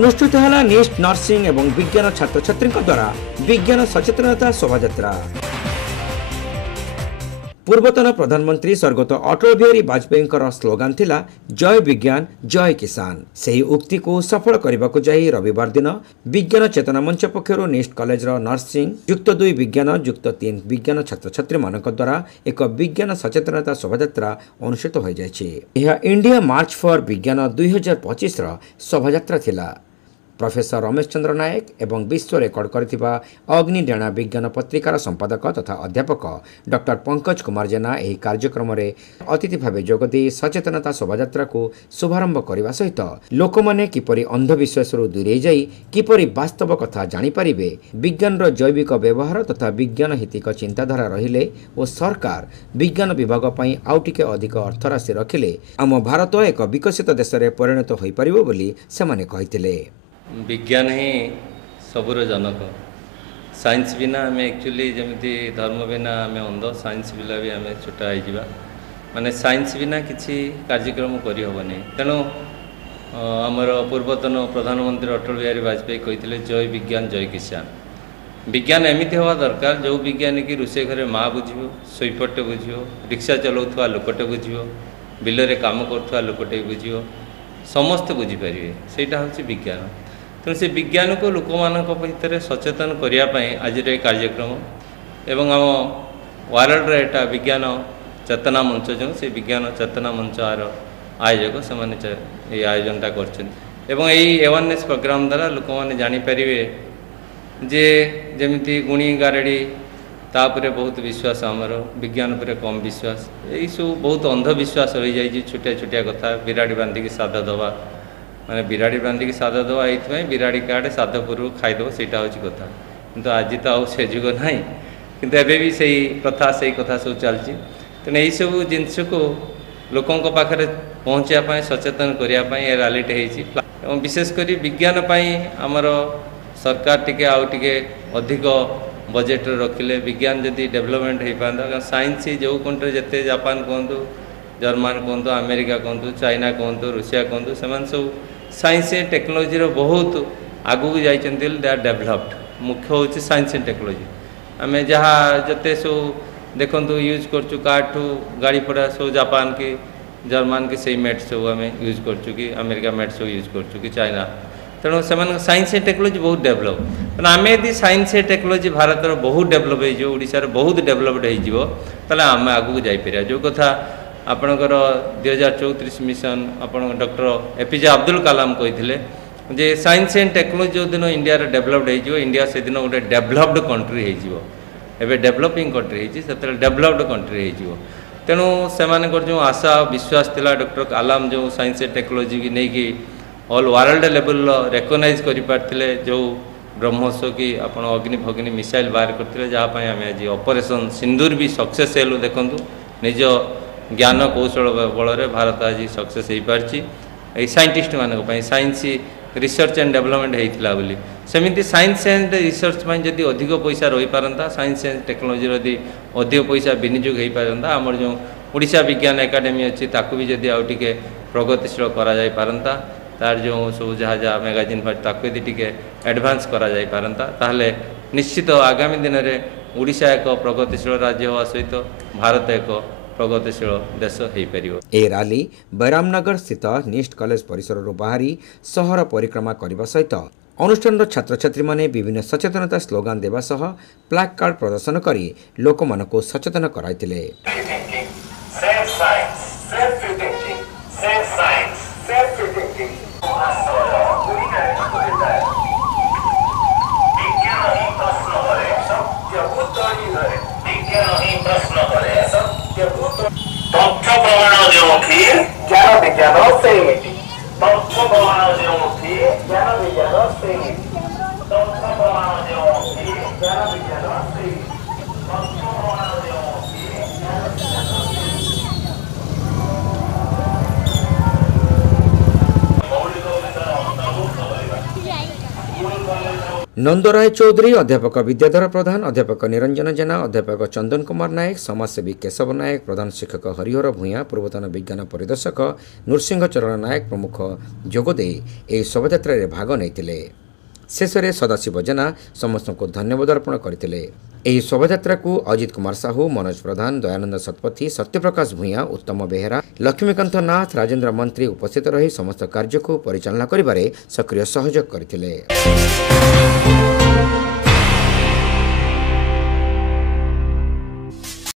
अनुष्ठित है निष्ठ नर्सिंग एवं विज्ञान छात्र छात्री द्वारा विज्ञान सचेतनता शोभा। पूर्वतन प्रधानमंत्री स्वर्गत अटल बिहारी वाजपेयी स्लोगान थिला जय विज्ञान जय किसान। सही उक्ति को सफल करने को जाई रविवार दिन विज्ञान चेतना मंच पक्षर निष्ठ कॉलेज नर्सिंग युक्त 2 विज्ञान युक्त 3 विज्ञान छात्र छात्री मान द्वारा एक विज्ञान सचेतनता शोभा अनुष्ठित हो जाए। इंडिया मार्च फॉर विज्ञान 2025 शोभा थिला। प्रोफेसर रमेश चंद्र नायक एवं विश्व रेकर्ड करथिबा अग्निडेणा विज्ञान पत्रिकार संपादक तथा अध्यापक डॉक्टर पंकज कुमार जेना एही कार्यक्रम रे अतिथि भावे जोगदे सचेतनता शोभा को शुभारंभ करने सहित लोक माने किपरि अंधविश्वास दूरे जाई किपरि वास्तव कथा जानि परिबे, विज्ञान रो जैविक व्यवहार तथा विज्ञान हितिक चिंताधारा रहिले और सरकार विज्ञान विभाग पई आउ टिके अधिक अर्थराशि रखिले आम भारत एक विकसित देश रे परिणत होई परिबो बोली सेमाने कहिथिले। विज्ञान ही सबुर जनक। साइंस बिना आम एक्चुअली जमी धर्म बिना आम अंध, साइंस बिना भी आम छोटा हो माने साइंस बिना किसी कार्यक्रम करहबनी। तेणु आमर पूर्वतन प्रधानमंत्री अटल बिहारी वाजपेयी कहते जय विज्ञान जय किसान। विज्ञान एमती हवा दरकार जो विज्ञान की रोषे घरे माँ बुझे, शोपटे बुझे, रिक्शा चलाउवा लोकटे बुझे, बिलरे काम करुवा लोकटे बुझे, समस्ते बुझीपारे सेटा हूँ विज्ञान। तेणु से विज्ञान को लोक मान भितर सचेतन करने आज कार्यक्रम एवं आम वर्ल्ड एटा विज्ञान चेतना मंच जो से विज्ञान चेतना मंच आयोजक से आयोजनटा कर अवेयरनेस प्रोग्राम द्वारा लोक मैंने जानीपर जे जमी गुणी गारेड़ी तापर बहुत विश्वास आमर विज्ञान पर कम विश्वास यही सब बहुत अंधविश्वास हो जाए। छोटिया छोटिया कथा बिराड़ी बांधिकी साधा दवा माने बिराड़ी बांधिकी साधा दवा ये बिराड़ी काटे साधा पूर्व खाईदेव से कथा किंतु आज तो आउ से जुग ना किंतु एबे भी सही प्रथा से कथा सब चलती। तेणु यही सब जिनस को लोकों पाखे पहुँचापी सचेतन करने रैलीटे हो विशेषकर विज्ञान आमर सरकार टिके आउ टिके अधिक बजेट रखिले विज्ञान जदि डेवलपमेंट हो पाता साइंस जो कंट्री जिते जापान कहतु, जर्मन कहतु, अमेरिका कहतु, चाइना कहतु, रूसिया कहतु, से सब साइंस एंड टेक्नोलोजी बहुत आगू जाइए। They are developed. मुख्य हूँ साइंस एंड टेक्नोलोजी। आम जहाँ जिते सब देखु यूज कर काठू गाड़ी पड़ा सब जापान की जर्मन की सही मेट सब आम यूज कर कि अमेरिका मेट सब यूज कर कि चाइना। तेणु से साइंस एंड टेक्नोलोजी बहुत डेभलप। तेना आम यदि साइंस एंड टेक्नोलोजी भारत बहुत डेभलप होशार बहुत डेभलप्ड हो आम आगू जापर जो कथा आपणकर 2034 मिशन आप डॉक्टर एपीजे अब्दुल कलाम कहते जे साइंस एंड टेक्नोलोजी जो दिन इंडिया डेभलप्ड हो इंडिया से दिन गोटे डेभलप्ड कंट्री हो डेभलपिंग कंट्री हो डेभलप्ड कंट्री हो। तेणु से जो आशा विश्वास थिला डॉक्टर कलाम जो साइंस एंड टेक्नोलोजी की नहीं कि ऑल वर्ल्ड लेवल रेकग्नाइज कर जो ब्रह्मोस कि आप अग्नि भग्नि मिसाइल बाहर करते जहाँपाई आम आज ऑपरेशन सिंदूर भी सक्सेस हेलु। देखूँ निज ज्ञान कौशल बल भारत आज सक्सेस हो पार्टी साइंटिस्ट मानी साइंस रिसर्च एंड डेवलपमेंट होता बोली सेमती साइंस एंड रिसर्च जदि अधिक पैसा रही पारता साइंस एंड टेक्नोलोजी यदि अधिक पैसा विनियोग हो पारता आमर जो ओडिशा विज्ञान एकाडेमी अच्छी ताकू भी जदि आउ टिके प्रगतिशील करा जाय पारंता तार जो सब जहाँ जहाँ मैगजीन ताकू यदि टिके एडभांस करा जाय पारंता ताहले निश्चित आगामी दिन में ओडिशा एक प्रगतिशील राज्य होगा सहित भारत एक प्रगतिशील देश हो पारिबो। ए रैली बैरामनगर स्थित निष्ठ कॉलेज परिसर बाहरी सहर परिक्रमा करने सहित अनुष्ठान छात्र छात्री माने विभिन्न सचेतनता स्लोगान देवा सह प्लाक कार्ड प्रदर्शन करी लोक मानको सचेतन कराइतिले। नंदराय चौधरी, अध्यापक विद्याधर प्रधान, अध्यापक निरंजन जेना, अध्यापक चंदन कुमार नायक, समाजसेवी केशव नायक, प्रधान शिक्षक हरिहर भूया, पूर्वतन विज्ञान परिदर्शक नृसिंह चरण नायक प्रमुख जोगदे ଏହି ଶୋଭାଯାତ୍ରାରେ ଭାଗ ନେଇଥିଲେ। ଶେଷରେ ସଦାଶିବ ଜେନା ସମସ୍ତଙ୍କୁ ଧନ୍ୟବାଦ ଅର୍ପଣ କରିଥିଲେ। ଏହି ଶୋଭାଯାତ୍ରାକୁ ଅଜିତ କୁମାର ସାହୁ, ମନୋଜ ପ୍ରଧାନ, ଦୟାନନ୍ଦ ଶତପଥୀ, ସତ୍ୟପ୍ରକାଶ ଭୂୟା, ଉତ୍ତମ ବେହେରା, ଲକ୍ଷ୍ମୀକାନ୍ତ ନାଥ, ରାଜେନ୍ଦ୍ର ମନ୍ତ୍ରୀ ଉପସ୍ଥିତ ରହି ସମସ୍ତ କାର୍ଯ୍ୟକୁ ପରିଚାଳନା କରିବାରେ ସକ୍ରିୟ ସହଯୋଗ କରିଥିଲେ।